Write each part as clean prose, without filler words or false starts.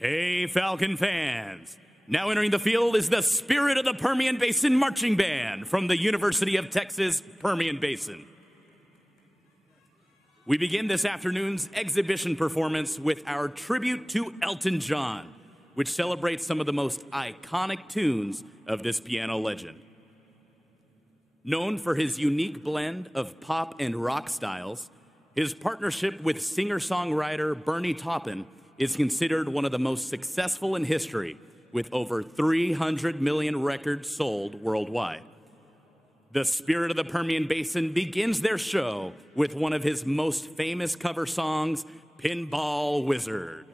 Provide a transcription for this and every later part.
Hey, Falcon fans! Now entering the field is the Spirit of the Permian Basin Marching Band from the University of Texas, Permian Basin. We begin this afternoon's exhibition performance with our tribute to Elton John, which celebrates some of the most iconic tunes of this piano legend. Known for his unique blend of pop and rock styles, his partnership with singer-songwriter Bernie Taupin is considered one of the most successful in history, with over 300 million records sold worldwide. The Spirit of the Permian Basin begins their show with one of his most famous cover songs, Pinball Wizard.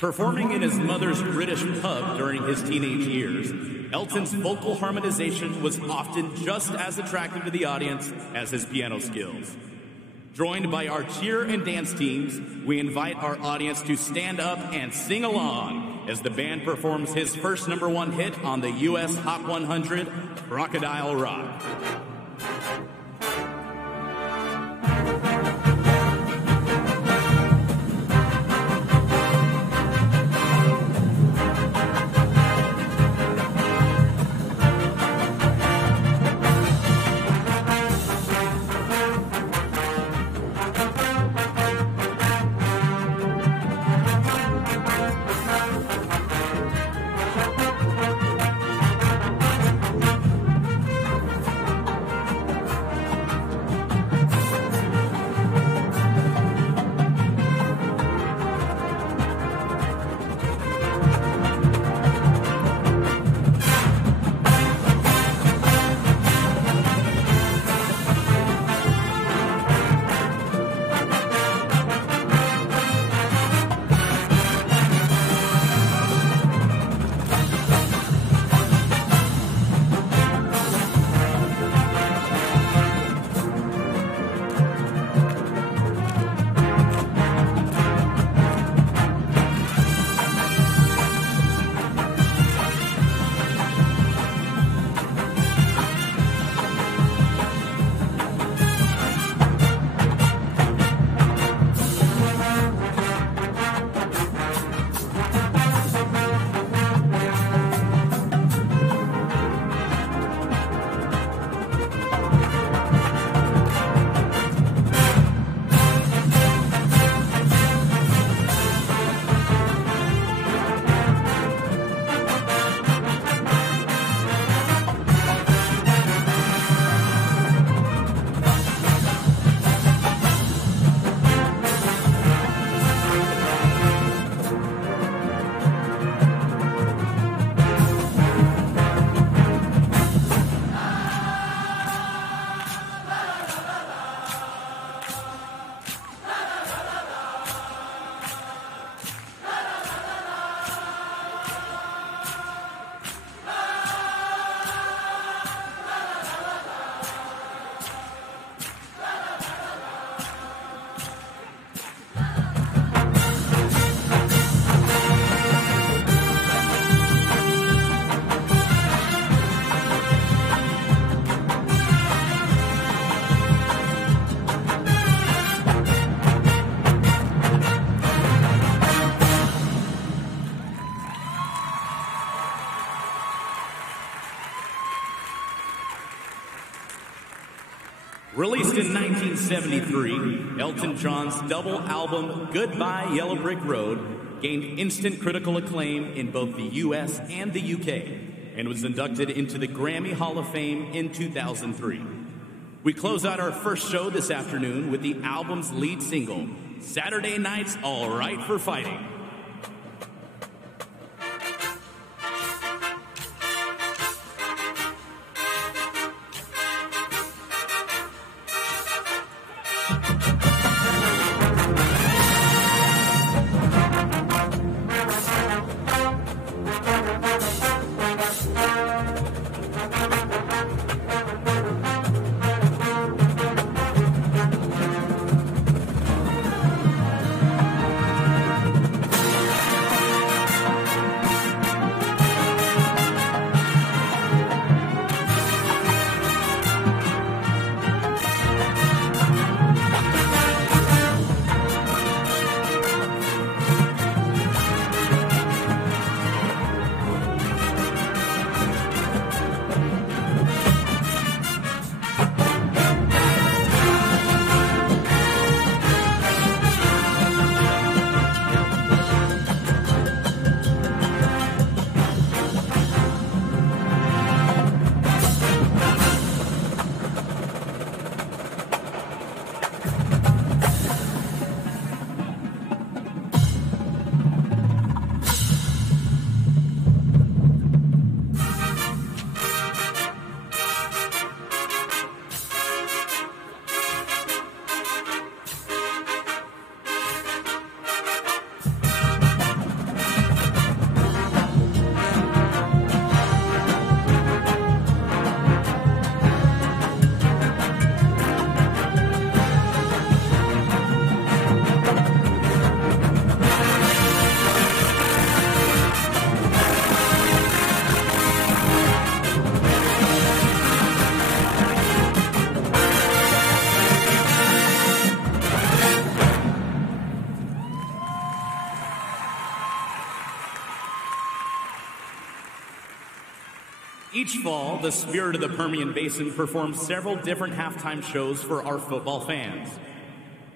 Performing in his mother's British pub during his teenage years, Elton's vocal harmonization was often just as attractive to the audience as his piano skills. Joined by our cheer and dance teams, we invite our audience to stand up and sing along as the band performs his first #1 hit on the U.S. Hot 100, Crocodile Rock. Released in 1973, Elton John's double album Goodbye Yellow Brick Road gained instant critical acclaim in both the US and the UK and was inducted into the Grammy Hall of Fame in 2003. We close out our first show this afternoon with the album's lead single, Saturday Night's All Right for Fighting. Each fall, the Spirit of the Permian Basin performs several different halftime shows for our football fans.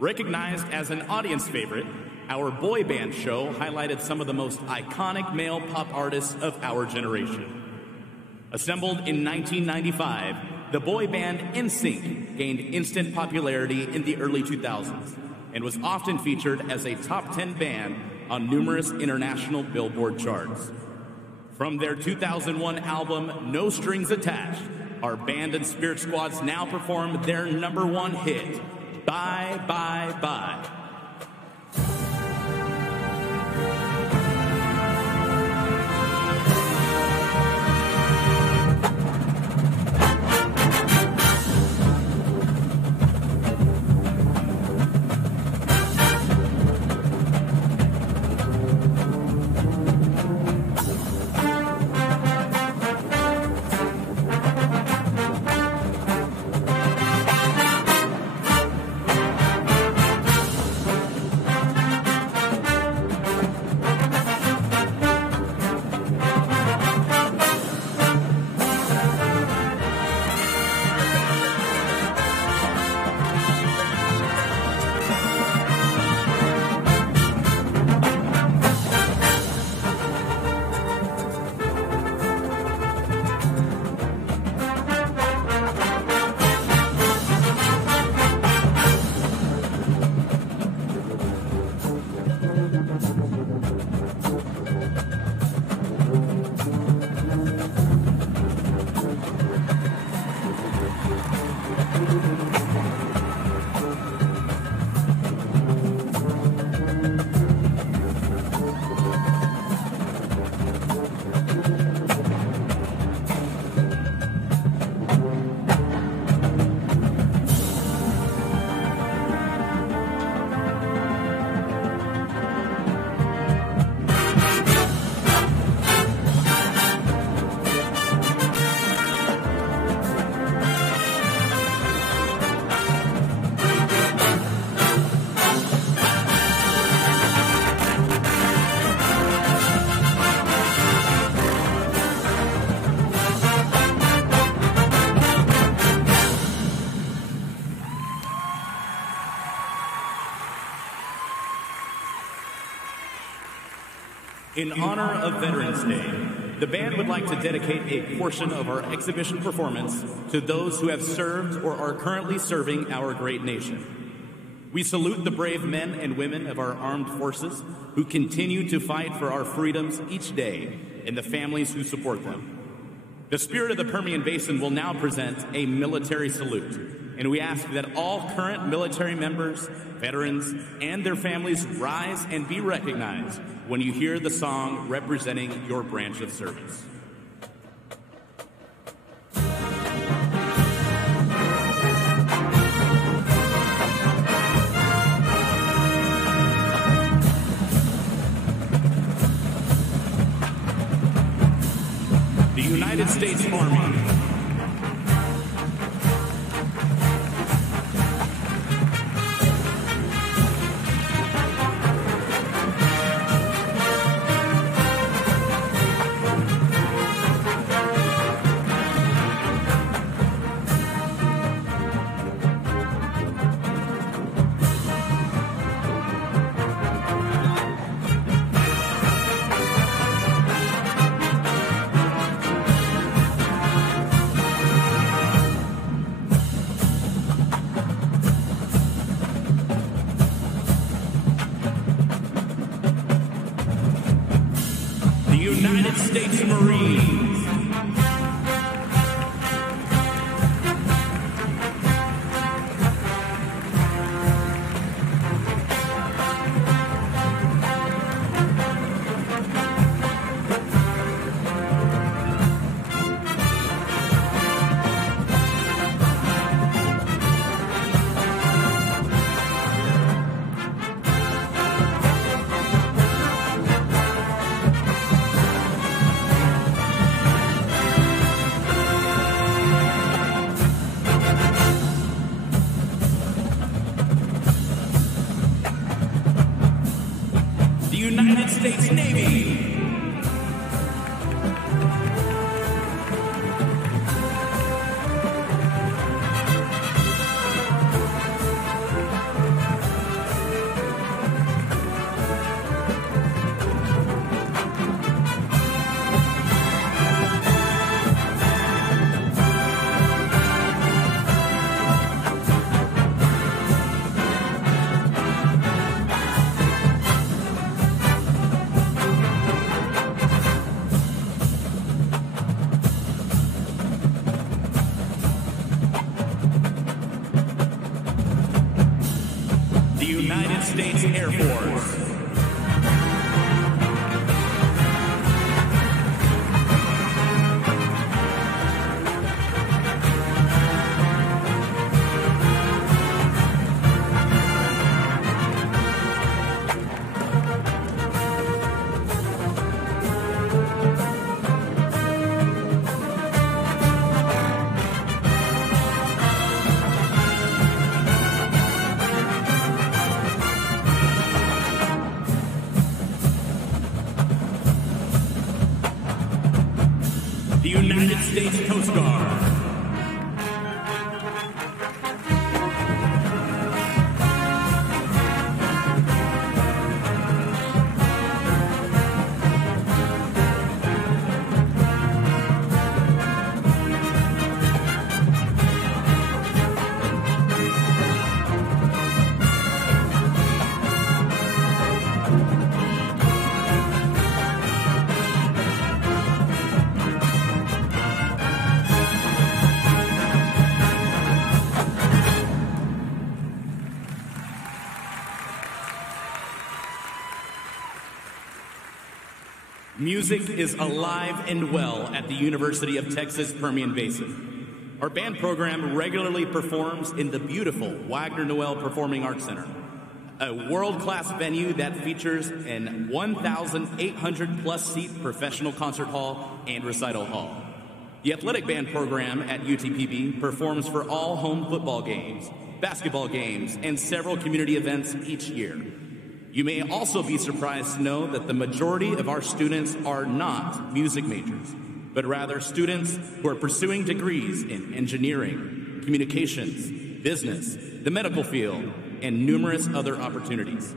Recognized as an audience favorite, our boy band show highlighted some of the most iconic male pop artists of our generation. Assembled in 1995, the boy band NSYNC gained instant popularity in the early 2000s and was often featured as a top 10 band on numerous international Billboard charts. From their 2001 album, No Strings Attached, our band and Spirit Squads now perform their #1 hit, Bye, Bye, Bye. In honor of Veterans Day, the band would like to dedicate a portion of our exhibition performance to those who have served or are currently serving our great nation. We salute the brave men and women of our armed forces who continue to fight for our freedoms each day and the families who support them. The Spirit of the Permian Basin will now present a military salute, and we ask that all current military members, veterans, and their families rise and be recognized when you hear the song representing your branch of service. The United States Army. United States Marines. United States Navy. The United States Air Force. The United States Coast Guard. Music is alive and well at the University of Texas Permian Basin. Our band program regularly performs in the beautiful Wagner Noel Performing Arts Center, a world-class venue that features an 1,800-plus seat professional concert hall and recital hall. The athletic band program at UTPB performs for all home football games, basketball games, and several community events each year. You may also be surprised to know that the majority of our students are not music majors, but rather students who are pursuing degrees in engineering, communications, business, the medical field, and numerous other opportunities.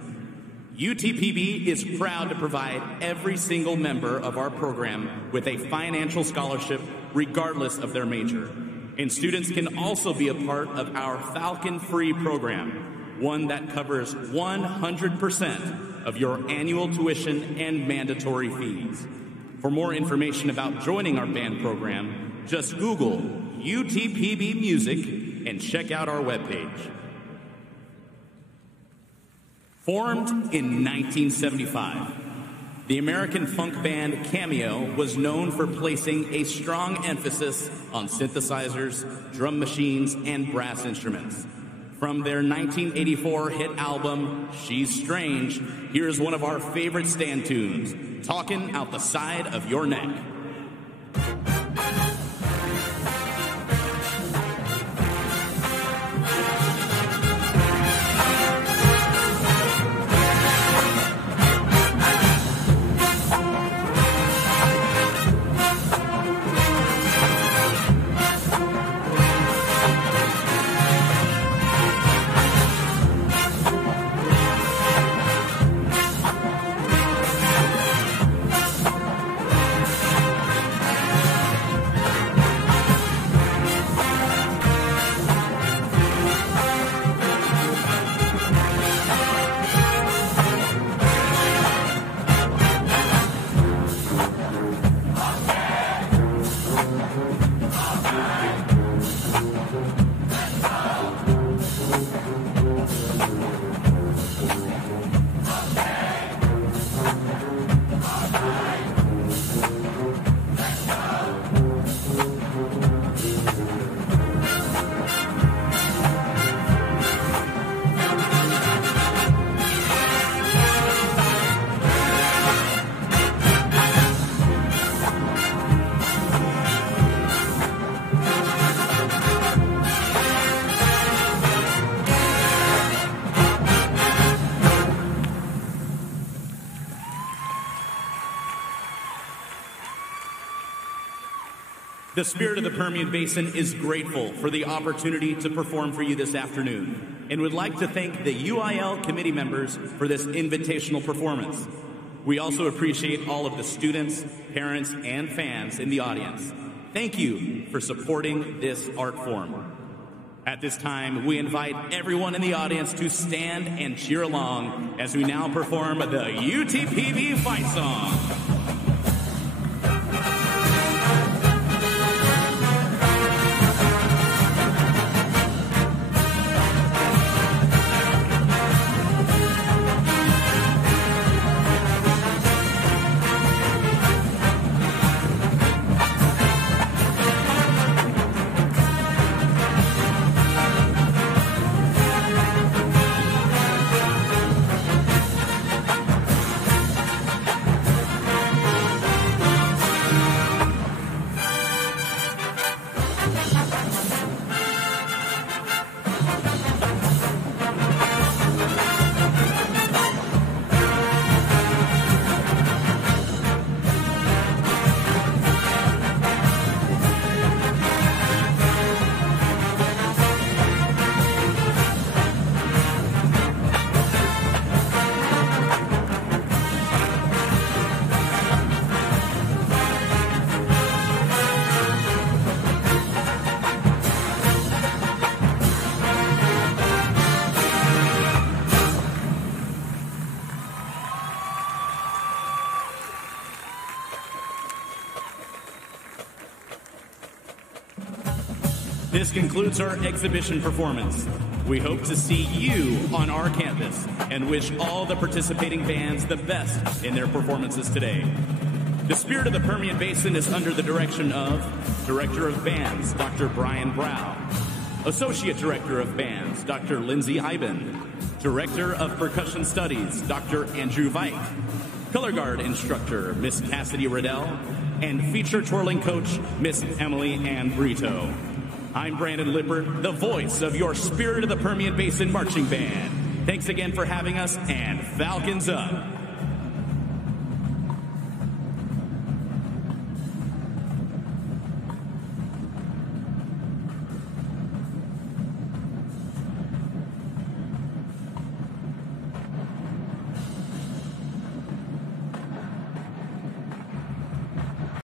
UTPB is proud to provide every single member of our program with a financial scholarship regardless of their major. And students can also be a part of our Falcon Free program, one that covers 100% of your annual tuition and mandatory fees. For more information about joining our band program, just Google UTPB Music and check out our webpage. Formed in 1975, the American funk band Cameo was known for placing a strong emphasis on synthesizers, drum machines, and brass instruments. From their 1984 hit album, She's Strange, here's one of our favorite stand tunes, Talkin' Out the Side of Your Neck. The Spirit of the Permian Basin is grateful for the opportunity to perform for you this afternoon and would like to thank the UIL committee members for this invitational performance. We also appreciate all of the students, parents, and fans in the audience. Thank you for supporting this art form. At this time, we invite everyone in the audience to stand and cheer along as we now perform the UTPB fight song. This concludes our exhibition performance. We hope to see you on our campus and wish all the participating bands the best in their performances today. The Spirit of the Permian Basin is under the direction of Director of Bands, Dr. Brian Brow, Associate Director of Bands, Dr. Lindsay Iben, Director of Percussion Studies, Dr. Andrew Veit, Color Guard Instructor, Miss Cassidy Riddell, and Feature Twirling Coach, Miss Emily Ann Brito. I'm Brandon Lippert, the voice of your Spirit of the Permian Basin Marching Band. Thanks again for having us, and Falcons up!